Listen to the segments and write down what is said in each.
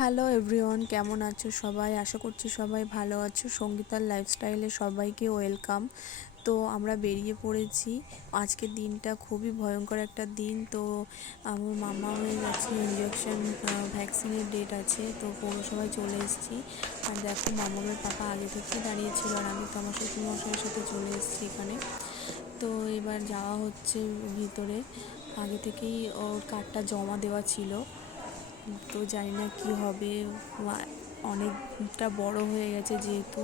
Hello everyone কেমন আছো সবাই? আশা করছি সবাই ভালো আছো। সঙ্গীতার লাইফস্টাইলে সবাইকে ওয়েলকাম তো আমরা বেরিয়ে পড়েছি। আজকের দিনটা খুবই ভয়ঙ্কর একটা দিন। তো আমার মামা হয়ে গেছে ইঞ্জেকশন ভ্যাকসিনের ডেট আছে। তো পৌরসভায় চলে এসেছি। আর দেখো মামামের পাপা আগে থেকে দাঁড়িয়েছিল আর আমি তো আমার শ্বশুরমশাইয়ের সাথে চলে এসেছি এখানে। তো এবার যাওয়া হচ্ছে ভিতরে। আগে থেকেই ওর কার্ডটা জমা দেওয়া ছিল। তো জানি না কী হবে। অনেকটা বড় হয়ে গেছে যেহেতু।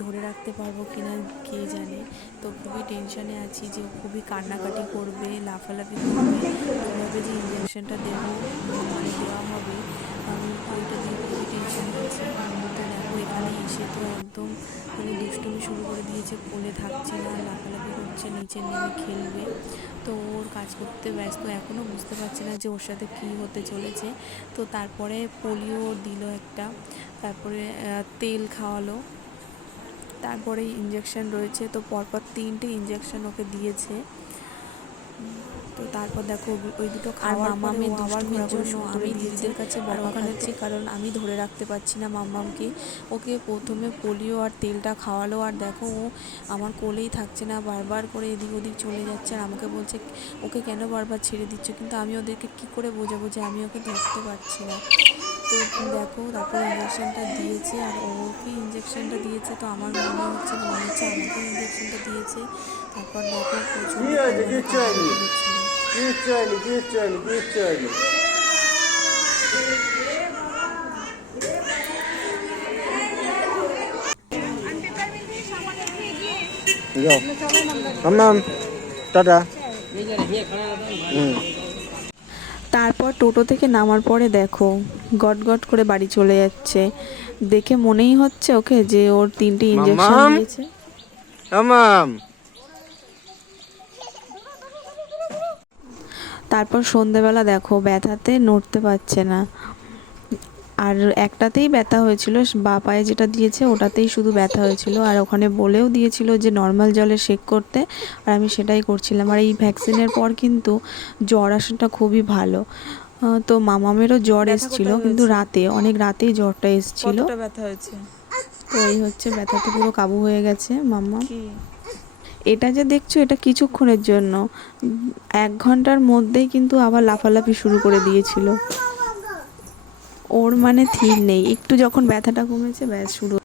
ধরে রাখতে পারব কি না কে জানে। তো খুবই টেনশানে আছি যে খুবই কান্নাকাটি করবে, লাফালাফি করবে। কীভাবে যে ইঞ্জেকশনটা দেবো মানে দেওয়া হবে, আমি ওইটা দিয়ে খুবই টেনশন করছি তো দেখো, এখানে এসে তো একদম মানে দুষ্টুমি শুরু করে দিয়েছে, কোলে থাকছে না, লাফালাফি করছে, নিচে নেমে খেলবে। তো ওর কাজ করতে ব্যস্ত এখনও বুঝতে পারছে না যে ওর সাথে কী হতে চলেছে। তো তারপরে পোলিও দিল একটা, তারপরে তেল খাওয়ালো, তারপরে ইঞ্জেকশন রয়েছে, তো পরপর তিনটে ইঞ্জেকশন ওকে দিয়েছে। তো তারপর দেখো ওই- দুটো খাওয়ার মামামে আবার জন্য আমি দিদিদের কাছে বকা খাচ্ছি কারণ আমি ধরে রাখতে পারছি না মাম্মামকে। ওকে প্রথমে পোলিও আর তেলটা খাওয়ালো আর দেখো ও আমার কোলেই থাকছে না বারবার করে এদিক ওদিক চলে যাচ্ছে আর আমাকে বলছে ওকে কেন বারবার ছেড়ে দিচ্ছ? কিন্তু আমি ওদেরকে কি করে বোঝাবো যে আমি ওকে ধরতে পারছি না? তো দেখো তারপর ইঞ্জেকশনটা দিয়েছে আর ওকে ইঞ্জেকশনটা দিয়েছে তো আমার মনে হচ্ছে হচ্ছে আমাকে ইঞ্জেকশনটা দিয়েছে। তারপর দেখো প্রচুর কিচ্ছু হয়নি। কিচ্ছু হয়নি কিচ্ছু হয়নি কিচ্ছু হয়নি। যাও। মাম্মাম টাটা। তারপর টোটো থেকে নামার পরে দেখো গট গট করে বাড়ি চলে যাচ্ছে। দেখে মনেই হচ্ছে ওকে যে ওর তিনটে ইঞ্জেকশন দিয়েছে। মাম্মাম তারপর সন্ধেবেলা দেখো ব্যথাতে নড়তে পারছে না। আর একটাতেই ব্যথা হয়েছিল বা পায়ে যেটা দিয়েছে ওটাতেই শুধু ব্যথা হয়েছিল। আর ওখানে বলেও দিয়েছিল যে নর্মাল জলে শেক করতে আর আমি সেটাই করছিলাম। আর এই ভ্যাকসিনের পর কিন্তু জ্বর আসাটা খুবই ভালো। তো মামামেরও জ্বর এসেছিল কিন্তু রাতে অনেক রাতেই জ্বরটা এসেছিল। ব্যথা হয়েছে? তো এই হচ্ছে ব্যথাটা পুরো কাবু হয়ে গেছে মাম্মা। এটা যে দেখছ এটা কিছুক্ষণের জন্য। এক ঘণ্টার মধ্যেই কিন্তু আবার লাফালাফি শুরু করে দিয়েছিল। ওর মানে থির নেই। একটু যখন ব্যথাটা কমেছে ব্যাস শুরু